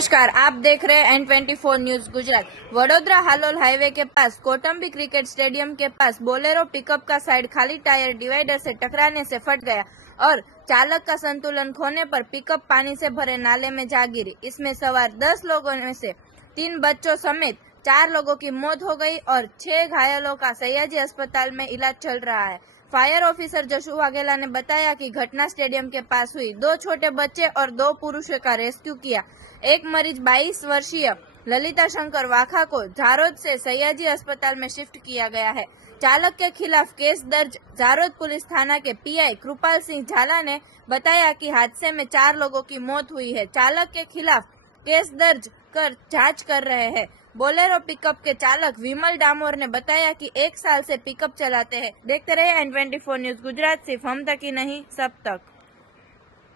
नमस्कार, आप देख रहे हैं N24 news Gujarat. Vadodara Halol highway के पास कोटंबी क्रिकेट स्टेडियम के पास बोलेरो पिकअप का साइड खाली टायर डिवाइडर से टकराने से फट गया और चालक का संतुलन खोने पर पिकअप पानी से भरे नाले में जा गिरी। इसमें सवार 10 लोगों में से 3 बच्चों समेत 4 लोगों की मौत हो गई और 6 घायलों का सयाजी अस्पताल में इलाज चल रहा है। फायर ऑफिसर जशु वाघेला ने बताया कि घटना स्टेडियम के पास हुई। 2 छोटे बच्चे और 2 पुरुषों का रेस्क्यू किया। एक मरीज 22 वर्षीय ललिता शंकर वाखा को झारोद से सयाजी अस्पताल में शिफ्ट किया गया है। चालक के खिलाफ केस दर्ज। झारोद पुलिस थाना के पीआई कृपाल सिंह झाला ने बताया कि हादसे में 4 लोगों की मौत हुई है। चालक के खिलाफ केस दर्ज कर जांच कर रहे हैं। बोलेरो पिकअप के चालक विमल डामोर ने बताया कि 1 साल से पिकअप चलाते हैं। देखते रहे N24 न्यूज गुजरात। सिर्फ हम तक ही नहीं, सब तक।